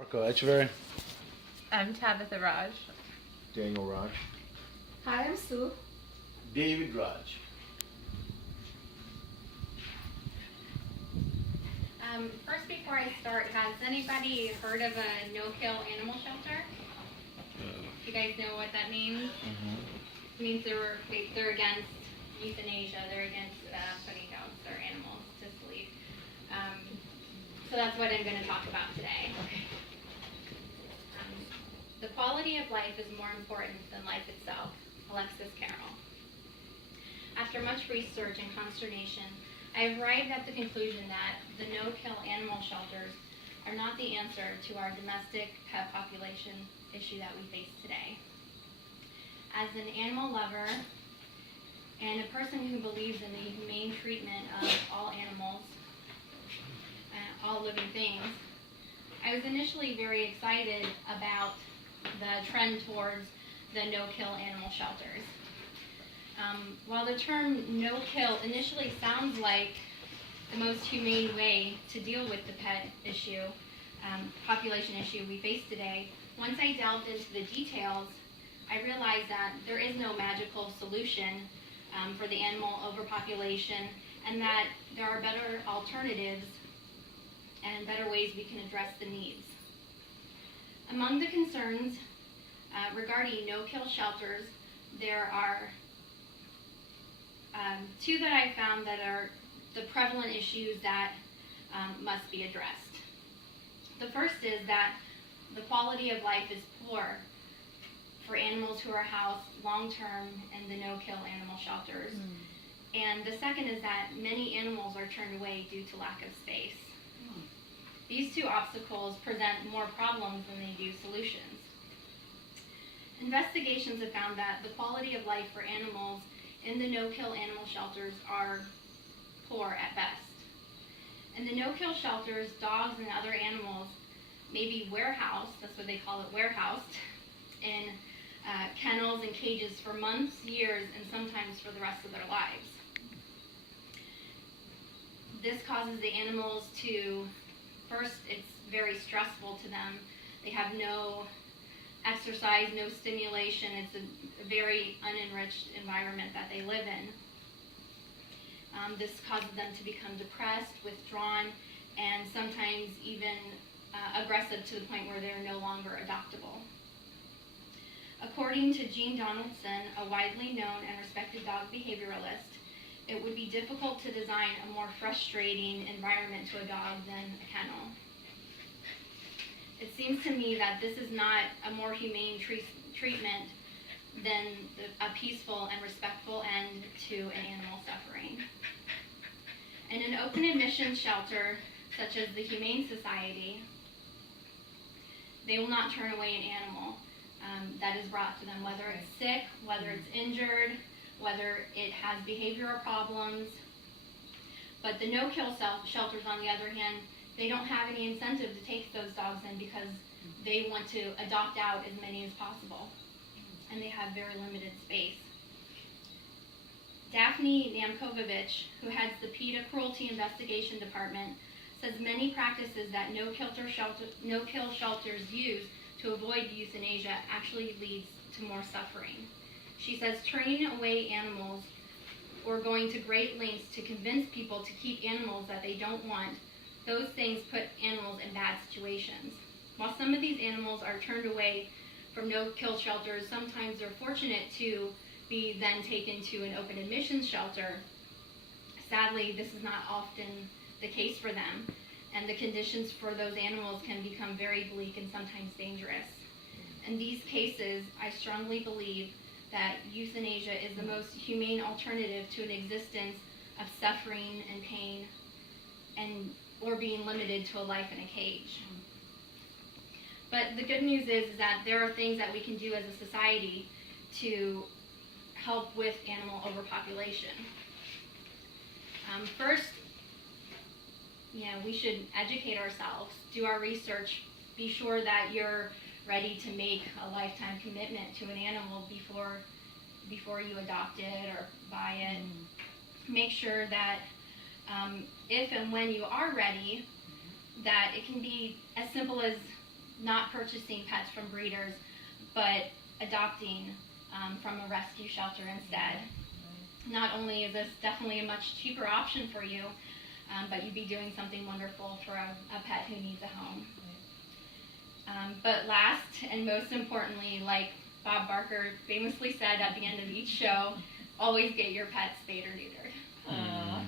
Marco Echeverry. I'm Tabitha Raj. Daniel Raj. Hi, I'm Sue. David Raj. First, before I start, has anybody heard of a no-kill animal shelter? You guys know what that means? It means they're against euthanasia. They're against putting down their animals to sleep. So that's what I'm going to talk about today. The quality of life is more important than life itself. Alexis Carroll. After much research and consternation, I have arrived at the conclusion that the no-kill animal shelters are not the answer to our domestic pet population issue that we face today. As an animal lover and a person who believes in the humane treatment of all animals, all living things, I was initially very excited about the trend towards the no-kill animal shelters. While the term no-kill initially sounds like the most humane way to deal with the pet issue, population issue we face today, once I delved into the details, I realized that there is no magical solution for the animal overpopulation, and that there are better alternatives and better ways we can address the needs. Among the concerns regarding no-kill shelters, there are two that I found that are the prevalent issues that must be addressed. The first is that the quality of life is poor for animals who are housed long-term in the no-kill animal shelters. And the second is that many animals are turned away due to lack of space. These two obstacles present more problems than they do solutions. Investigations have found that the quality of life for animals in the no-kill animal shelters are poor at best. In the no-kill shelters, dogs and other animals may be warehoused, that's what they call it, warehoused, in kennels and cages for months, years, and sometimes for the rest of their lives. This causes the animals to, first, it's very stressful to them. They have no exercise, no stimulation. It's a very unenriched environment that they live in. This causes them to become depressed, withdrawn, and sometimes even aggressive to the point where they're no longer adoptable. According to Jean Donaldson, a widely known and respected dog behavioralist, it would be difficult to design a more frustrating environment to a dog than a kennel. It seems to me that this is not a more humane treatment than a peaceful and respectful end to an animal suffering. In an open admission shelter, such as the Humane Society, they will not turn away an animal that is brought to them, whether it's sick, whether it's injured, whether it has behavioral problems. But the no-kill shelters, on the other hand, they don't have any incentive to take those dogs in because they want to adopt out as many as possible, and they have very limited space. Daphne Namkovovich, who heads the PETA Cruelty Investigation Department, says many practices that no-kill shelters use to avoid euthanasia actually leads to more suffering. She says turning away animals or going to great lengths to convince people to keep animals that they don't want, those things put animals in bad situations. While some of these animals are turned away from no-kill shelters, sometimes they're fortunate to be then taken to an open admissions shelter. Sadly, this is not often the case for them, and the conditions for those animals can become very bleak and sometimes dangerous. In these cases, I strongly believe that euthanasia is the most humane alternative to an existence of suffering and pain or being limited to a life in a cage. But the good news is that there are things that we can do as a society to help with animal overpopulation. First, we should educate ourselves, do our research, be sure that you're ready to make a lifetime commitment to an animal before you adopt it or buy it. Make sure that if and when you are ready, that it can be as simple as not purchasing pets from breeders, but adopting from a rescue shelter instead. Not only is this definitely a much cheaper option for you, but you'd be doing something wonderful for a pet who needs a home. But last and most importantly, like Bob Barker famously said at the end of each show, always get your pet spayed or neutered. Aww.